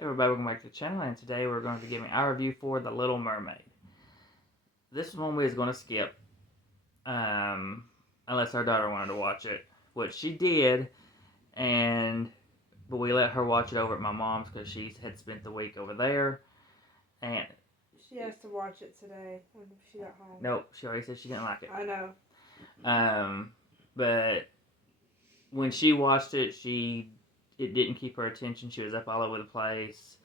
Hey everybody, welcome back to the channel, and today we're going to be giving our review for The Little Mermaid. This one we was going to skip, unless our daughter wanted to watch it, which she did, but we let her watch it over at my mom's because she had spent the week over there, and she has to watch it today when she got home. Nope, she already said she didn't like it. I know. But when she watched it, it didn't keep her attention. She was up all over the place.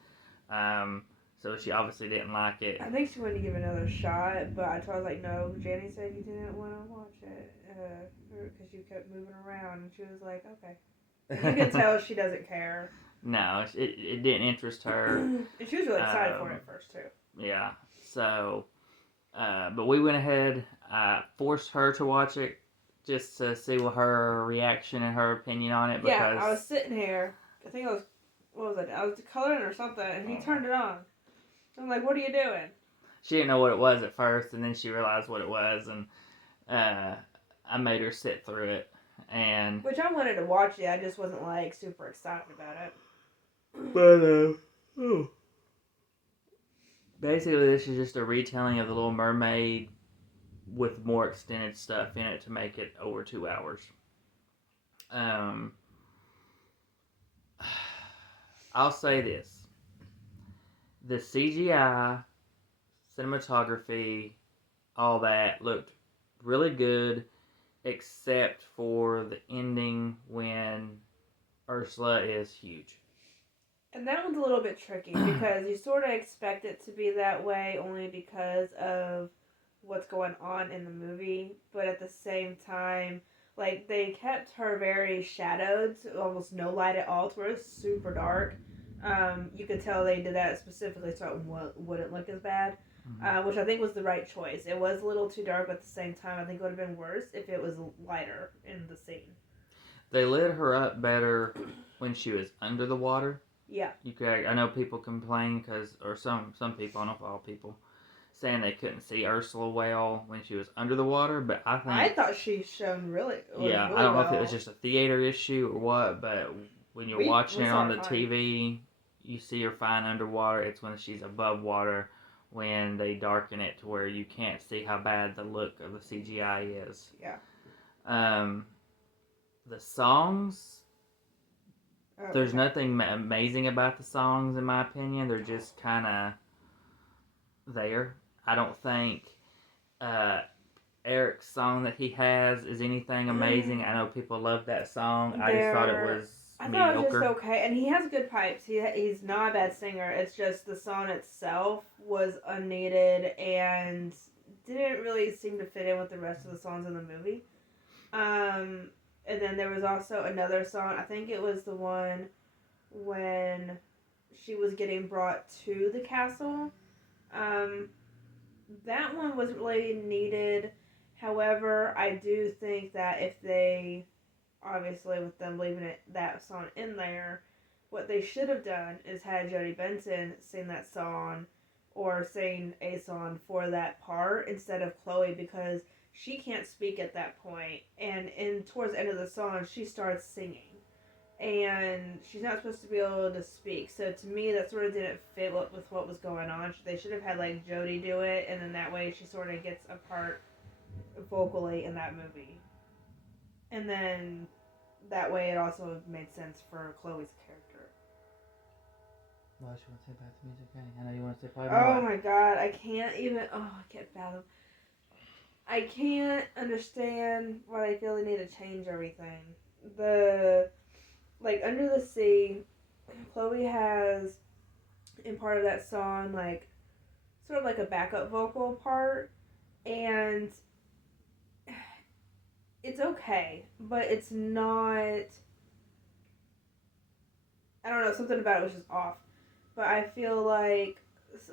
So she obviously didn't like it. I think she wanted to give it another shot, but I told her, like, no, Jenny said you didn't want to watch it because you kept moving around. And she was like, okay. You can tell she doesn't care. No, it didn't interest her. And she was really excited for it at first, too. Yeah. So, but we went ahead, forced her to watch it just to see what her reaction and her opinion on it. Because yeah, I was sitting here. I think what was it? I was coloring or something, and he turned it on. I'm like, what are you doing? She didn't know what it was at first, and then she realized what it was, and I made her sit through it. Which I wanted to watch it, I just wasn't, like, super excited about it. But, basically, this is just a retelling of The Little Mermaid with more extended stuff in it to make it over 2 hours. I'll say this. The CGI, cinematography, all that looked really good, except for the ending when Ursula is huge. And that one's a little bit tricky because you sort of expect it to be that way only because of what's going on in the movie, but at the same time, like, they kept her very shadowed, almost no light at all, to where it's super dark. You could tell they did that specifically so it wouldn't look as bad, which I think was the right choice. It was a little too dark, but at the same time, I think it would have been worse if it was lighter in the scene. They lit her up better when she was under the water. Yeah. I know people complain or some people, I don't know if all people, saying they couldn't see Ursula well when she was under the water, but I thought she shone really. Yeah, really I don't know well. if it was just a theater issue or what, but when you're watching it on the TV, you see her fine underwater. It's when she's above water when they darken it to where you can't see how bad the look of the CGI is. Yeah. The songs, there's nothing amazing about the songs in my opinion. They're just kind of there. I don't think Eric's song that he has is anything amazing. I know people love that song. I just thought it was mediocre. Thought it was just okay, and he has good pipes. He's not a bad singer. It's just the song itself was unneeded and didn't really seem to fit in with the rest of the songs in the movie. And then there was also another song. I think it was the one when she was getting brought to the castle. That one was really needed. However, I do think that if they, obviously with them leaving that song in there, what they should have done is had Jodie Benson sing that song or sing a song for that part instead of Chloe, because she can't speak at that point, and towards the end of the song she starts singing and she's not supposed to be able to speak. So to me, that sort of didn't fit with what was going on. They should have had, like, Jodie do it, and then that way she sort of gets a part vocally in that movie. And then that way it also made sense for Chloe's character. What else you want to say about the music? I know you want to say probably more. Oh my god, I can't fathom. I can't understand why they feel they need to change everything. Like, Under the Sea, Chloe has, in part of that song, like, sort of like a backup vocal part, and it's okay, but it's not, I don't know, something about it was just off. But I feel like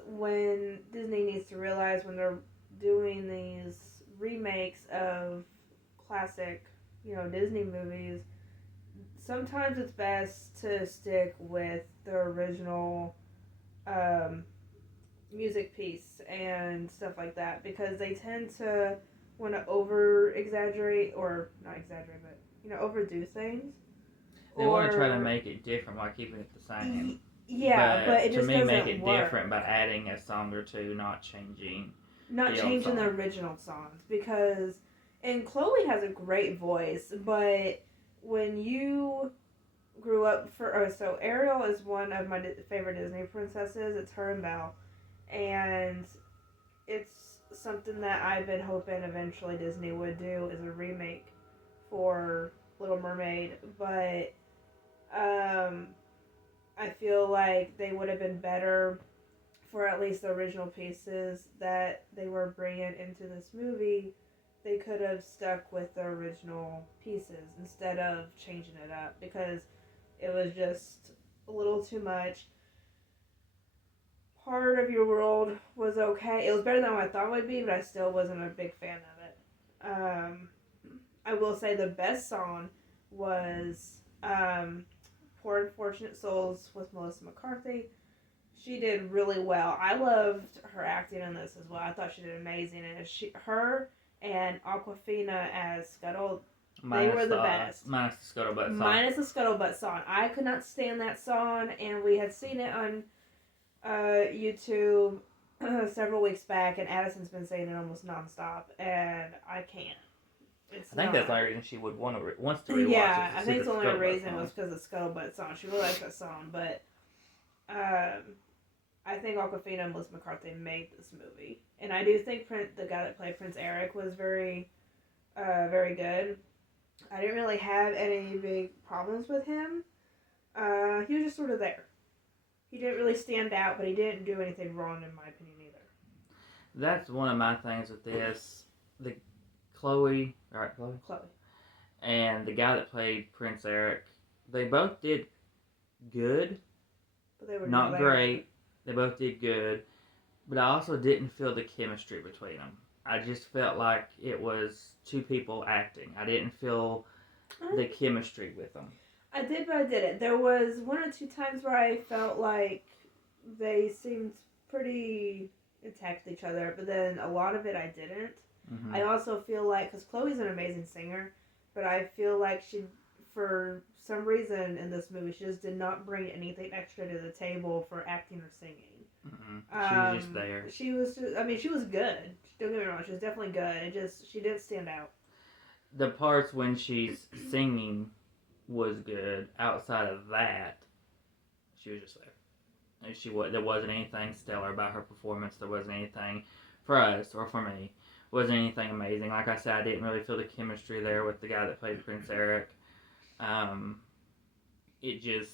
when Disney needs to realize when they're doing these remakes of classic, Disney movies, sometimes it's best to stick with the original music piece and stuff like that, because they tend to want to over exaggerate, or not exaggerate, but overdo things. They want to try to make it different while keeping it the same. Yeah, but But it to just me, make doesn't it work. different by adding a song or two, not changing Not the old changing the song. original songs because, and Chloe has a great voice, but when you grew up so Ariel is one of my favorite Disney princesses. It's her and Belle, and it's something that I've been hoping eventually Disney would do is a remake for Little Mermaid, but um, I feel like they would have been better for at least the original pieces that they were bringing into this movie. They could have stuck with the original pieces instead of changing it up because it was just a little too much. Part of your world was okay. It was better than what I thought it would be, but I still wasn't a big fan of it. I will say the best song was Poor Unfortunate Souls with Melissa McCarthy. She did really well. I loved her acting in this as well. I thought she did amazing. And her and Aquafina as Scuttle, they were the best. Minus the Scuttlebutt song. Minus the Scuttlebutt song. I could not stand that song, and we had seen it on YouTube several weeks back, and Addison's been saying it almost nonstop, and I can't. I think that's the only reason she would wants to rewatch it. Yeah, I think the only reason was because of Scuttlebutt song. She really likes that song, but I think Awkwafina and Melissa McCarthy made this movie, and I do think the guy that played Prince Eric was very, very good. I didn't really have any big problems with him. He was just sort of there. He didn't really stand out, but he didn't do anything wrong in my opinion either. That's one of my things with this. The Chloe, and the guy that played Prince Eric, they both did good, but they were not great. They both did good, but I also didn't feel the chemistry between them. I just felt like it was two people acting. I didn't feel the chemistry with them. I did, but I didn't. There was one or two times where I felt like they seemed pretty intact with each other, but then a lot of it I didn't. Mm-hmm. I also feel like, because Chloe's an amazing singer, but I feel like she, for some reason in this movie, she just did not bring anything extra to the table for acting or singing. Mm-hmm. She was just there. She was just, I mean, she was good. Don't get me wrong, she was definitely good. It just, she didn't stand out. The parts when she's singing was good. Outside of that, she was just there. And there wasn't anything stellar about her performance. There wasn't anything for us or for me. Wasn't anything amazing. Like I said, I didn't really feel the chemistry there with the guy that played Prince Eric. It just,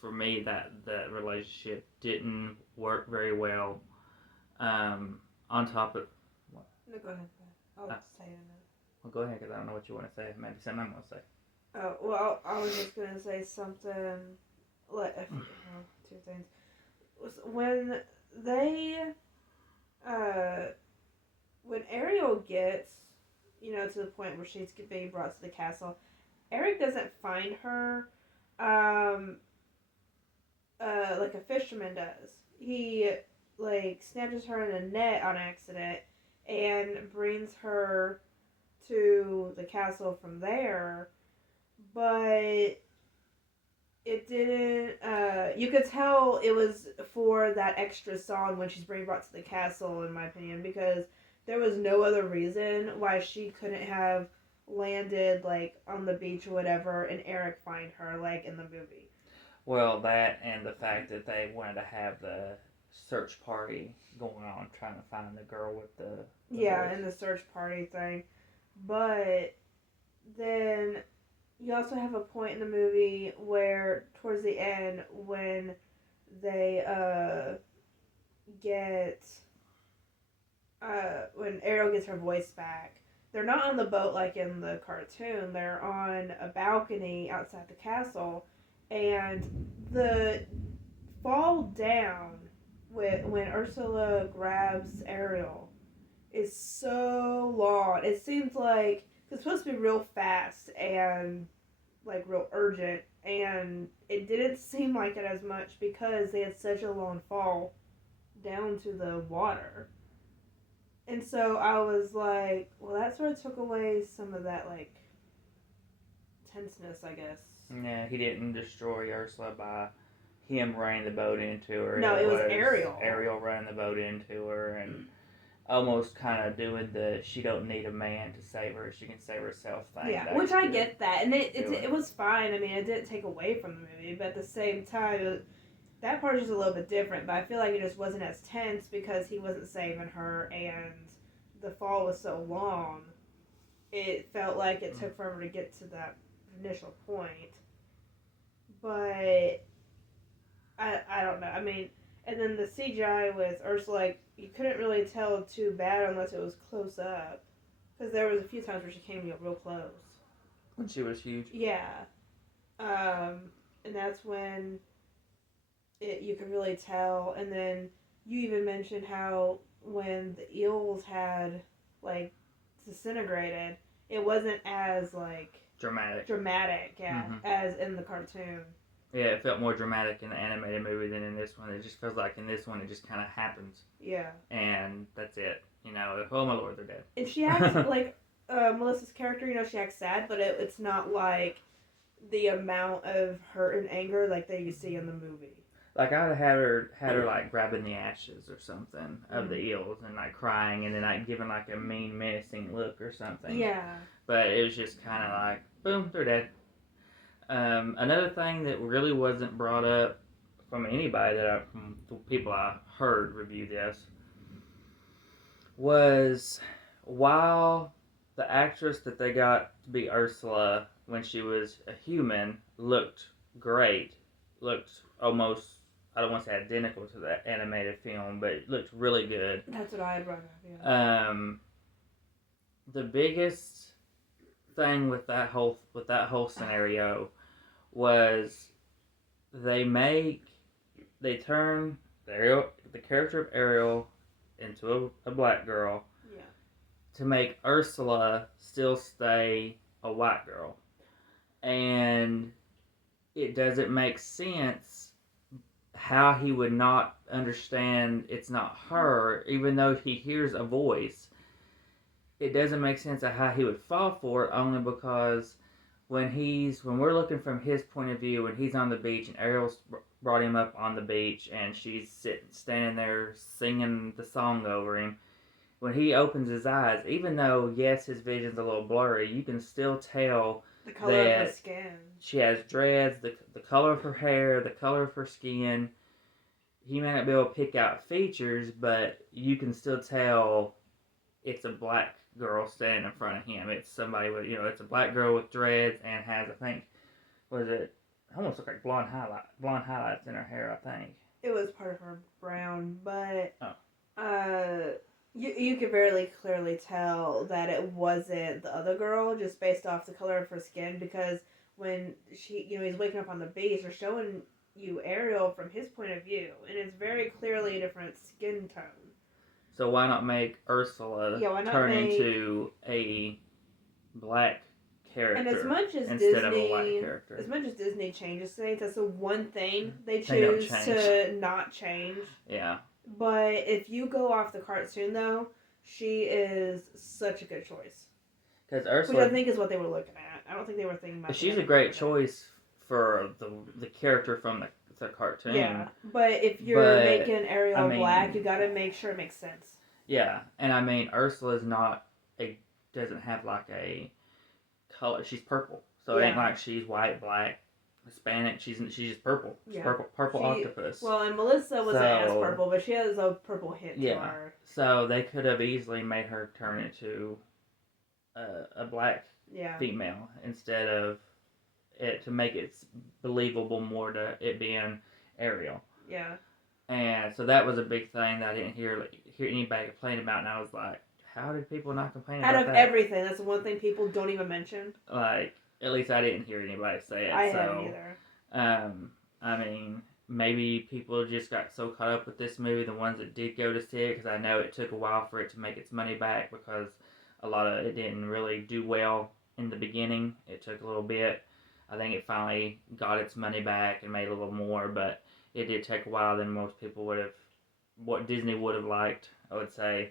for me, that relationship didn't work very well. On top of what? No, go ahead. I'll say it. Well, go ahead, because I don't know what you want to say. Maybe something I'm going to say. Oh, well, I was just going to say something, two things. When they, when Ariel gets, to the point where she's being brought to the castle, Eric doesn't find her, like a fisherman does. He, snatches her in a net on accident and brings her to the castle from there, but it didn't, you could tell it was for that extra song when she's being brought to the castle, in my opinion, because there was no other reason why she couldn't have landed, on the beach or whatever, and Eric find her, in the movie. Well, that and the fact that they wanted to have the search party going on, trying to find the girl with the yeah, and the search party thing. But then you also have a point in the movie where, towards the end, when they when Ariel gets her voice back, they're not on the boat like in the cartoon. They're on a balcony outside the castle, and the fall down when Ursula grabs Ariel is so long. It seems like it's supposed to be real fast and real urgent, and it didn't seem like it as much because they had such a long fall down to the water. And so I was like, well, that sort of took away some of that tenseness, I guess. Yeah, he didn't destroy Ursula by him running the boat into her. No, it was Ariel. Ariel running the boat into her and almost kind of doing the she don't need a man to save her, she can save herself thing. Yeah, which I get that, and it was fine. I mean, it didn't take away from the movie, but at the same time, that part is just a little bit different. But I feel like it just wasn't as tense because he wasn't saving her, and the fall was so long. It felt like it took forever to get to that initial point. But I don't know. I mean, and then the CGI with Ursula, like, you couldn't really tell too bad unless it was close up. Because there was a few times where she came real close. When she was huge? Yeah. And that's when you could really tell. And then you even mentioned how when the eels had, like, disintegrated, it wasn't as, like... Dramatic, yeah, as in the cartoon. Yeah, it felt more dramatic in the animated movie than in this one. It just feels like in this one it just kind of happens. Yeah. And that's it. You know, oh my lord, they're dead. And she acts like Melissa's character, you know, she acts sad, but it's not like the amount of hurt and anger like that you see in the movie. Like I'd have had her like grabbing the ashes or something of the eels and like crying and then like giving like a mean menacing look or something. Yeah. But it was just kind of like boom, they're dead. Another thing that really wasn't brought up from anybody from the people I heard review this was while the actress that they got to be Ursula when she was a human looked great, looked almost, I don't want to say identical to the animated film, but it looked really good. That's what I had brought up, yeah. The biggest thing with that whole scenario was they turn the character of Ariel into a black girl, yeah, to make Ursula still stay a white girl, and it doesn't make sense how he would not understand it's not her, even though he hears a voice. It doesn't make sense of how he would fall for it, only because when we're looking from his point of view, when he's on the beach and Ariel's brought him up on the beach and she's standing there singing the song over him, when he opens his eyes, even though yes his vision's a little blurry, you can still tell the color of her skin. She has dreads, the color of her hair, the color of her skin. He may not be able to pick out features, but you can still tell it's a black girl standing in front of him. It's somebody with, it's a black girl with dreads and has, I think, almost look like blonde highlights in her hair, I think. It was part of her brown, but you could very clearly tell that it wasn't the other girl just based off the color of her skin, because when he's waking up on the beach, they're showing you Ariel from his point of view, and it's very clearly a different skin tone. So why not make Ursula turn into a black character and as much as instead of a white character? As much as Disney changes things, that's the one thing they choose to not change. Yeah. But if you go off the cartoon, though, she is such a good choice. Because Ursula, which I think is what they were looking at. I don't think they were thinking about. She's a great choice for the character from the cartoon. Yeah, but if you're making Ariel black, you got to make sure it makes sense. Yeah, and I mean Ursula's doesn't have like a color. She's purple, so it ain't like she's white, black, Hispanic. She's just purple. She's purple octopus. Well, and Melissa wasn't as purple, but she has a purple hint to her. So they could have easily made her turn into a black female instead of it, to make it believable more to it being Ariel. Yeah. And so that was a big thing that I didn't hear anybody complain about, and I was like, how did people not complain about that? Out of everything, that's the one thing people don't even mention. Like, at least I didn't hear anybody say it. I haven't either. I mean, maybe people just got so caught up with this movie, the ones that did go to see it, because I know it took a while for it to make its money back, because a lot of it didn't really do well in the beginning. It took a little bit. I think it finally got its money back and made a little more, but it did take a while than most people would have, what Disney would have liked, I would say.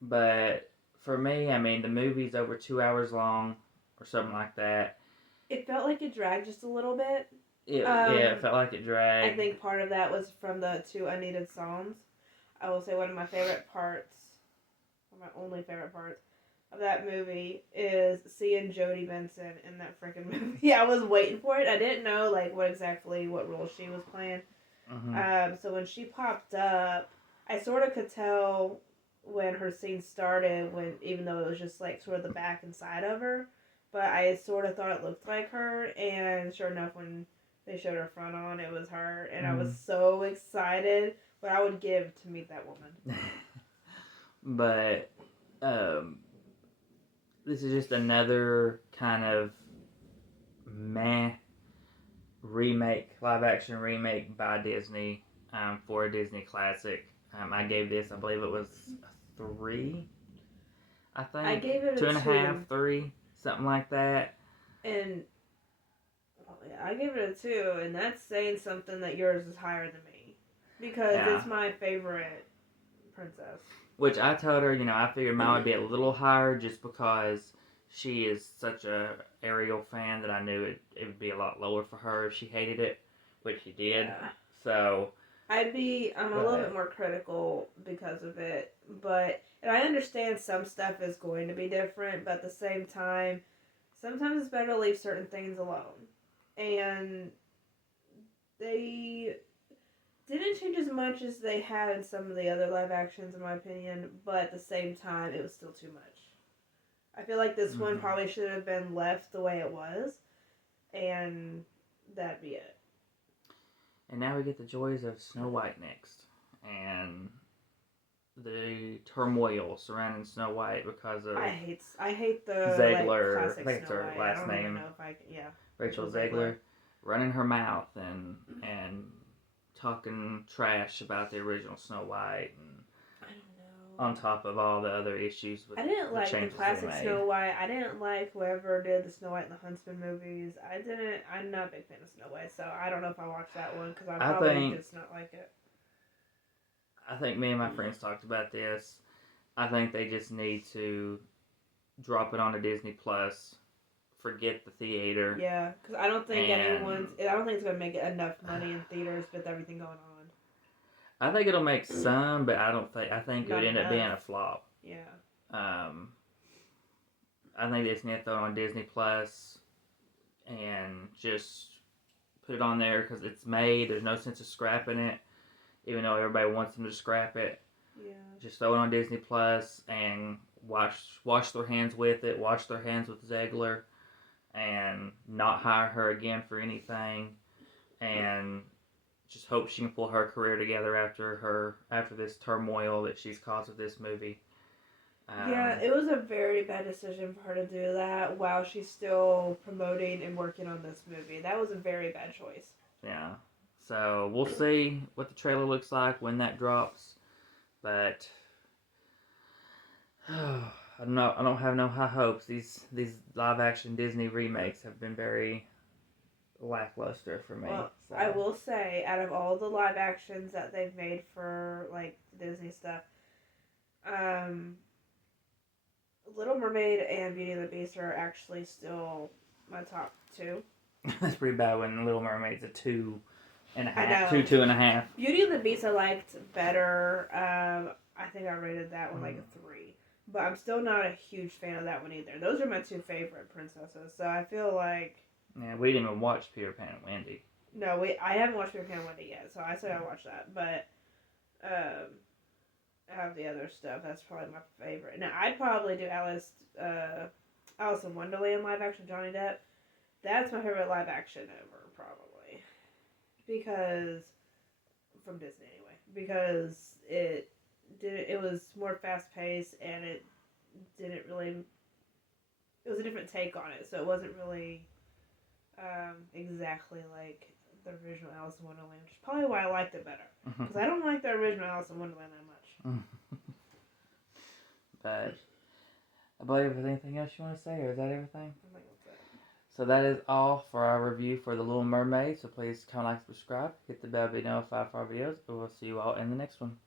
But for me, I mean, the movie's over 2 hours long or something like that. It felt like it dragged just a little bit. It felt like it dragged. I think part of that was from the 2 unneeded songs. I will say one of my favorite parts, one of my only favorite parts of that movie is seeing Jodie Benson in that freaking movie. I was waiting for it. I didn't know like what role she was playing. So when she popped up, I sort of could tell when her scene started, when even though it was just like sort of the back and side of her, but I sort of thought it looked like her, and sure enough, when they showed her front on, it was her, and I was so excited. What I would give to meet that woman. But this is just another kind of meh live action remake by Disney for a Disney classic. I gave this, I believe it was a 3. I think I gave it a 2.5, 3, something like that. And I gave it a 2, and that's saying something that yours is higher than me because it's my favorite princess. Which I told her, I figured mine would be a little higher just because she is such a Ariel fan that I knew it would be a lot lower for her if she hated it, which she did. Yeah. So I'm a little bit more critical because of it, and I understand some stuff is going to be different, but at the same time, sometimes it's better to leave certain things alone. And they didn't change as much as they had in some of the other live actions, in my opinion, but at the same time, it was still too much. I feel like this one probably should have been left the way it was, and that'd be it. And now we get the joys of Snow White next, and the turmoil surrounding Snow White because of I hate the Zegler. Classic I think it's her last name. Know if Rachel Zegler, running her mouth and talking trash about the original Snow White, and I don't know. On top of all the other issues with I didn't like the classic they Snow White. I didn't like whoever did the Snow White and the Huntsman movies. I'm not a big fan of Snow White, so I don't know if I watched that one because I probably just not like it. I think me and my friends talked about this. I think they just need to drop it onto Disney Plus. Forget the theater. Yeah, because I don't think I don't think it's gonna make enough money in theaters with everything going on. I think it'll make some, but I think it would end up being a flop. Yeah. I think they just need to throw it on Disney Plus and just put it on there because it's made. There's no sense of scrapping it, even though everybody wants them to scrap it. Yeah. Just throw it on Disney Plus and wash their hands with it. Wash their hands with Zegler, and not hire her again for anything, and just hope she can pull her career together after this turmoil that she's caused with this movie. Yeah, it was a very bad decision for her to do that while she's still promoting and working on this movie. That was a very bad choice. Yeah. So we'll see what the trailer looks like when that drops, but I don't have no high hopes. These live action Disney remakes have been very lackluster for me. Well, so. I will say, out of all the live actions that they've made for like Disney stuff, Little Mermaid and Beauty and the Beast are actually still my top 2. That's pretty bad when Little Mermaid's a 2.5. 2.5. Beauty and the Beast I liked better. I think I rated that one like a 3. But I'm still not a huge fan of that one either. Those are my 2 favorite princesses. So I feel like... Yeah, we didn't even watch Peter Pan and Wendy. No, I haven't watched Peter Pan and Wendy yet. So I said I watched that. But I have the other stuff. That's probably my favorite. Now, I'd probably do Alice in Wonderland live action Johnny Depp. That's my favorite live action ever, probably. Because... From Disney, anyway. Because it was more fast-paced, and it didn't really... It was a different take on it, so it wasn't really exactly like the original Alice in Wonderland, which is probably why I liked it better. Because I don't like the original Alice in Wonderland that much. But I believe there's anything else you want to say, or is that everything? I think that's it. So that is all for our review for The Little Mermaid. So please comment, like, subscribe, hit the bell to be notified for our videos, and we'll see you all in the next one.